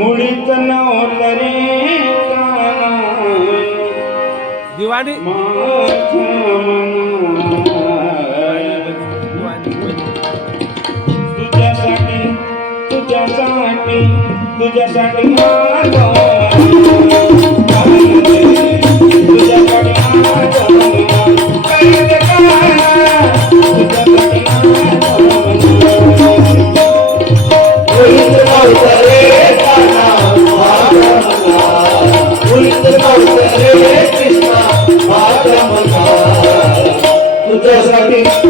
मुळीच नवलरी दिवाणी. तुझ्यासाठी तुझ्यासाठी तुझ्यासाठी Who does that thing?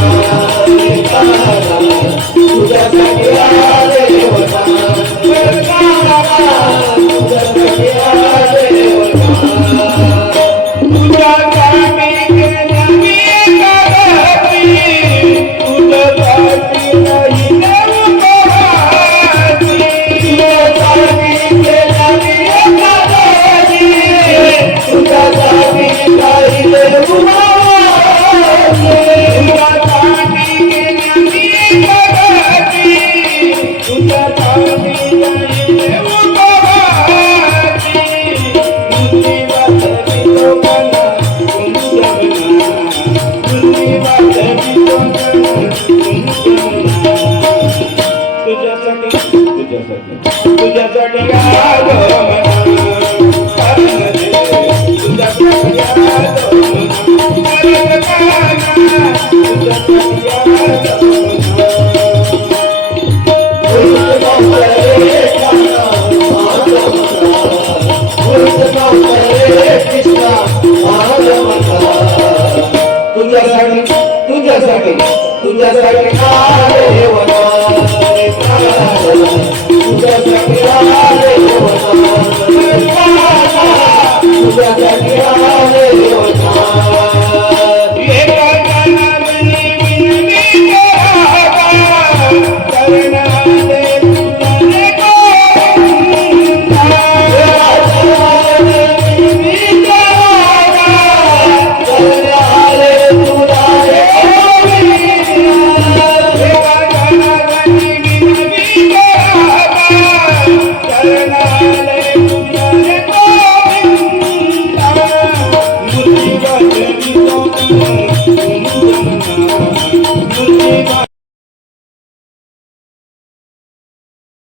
Thank. Yeah. Thank you.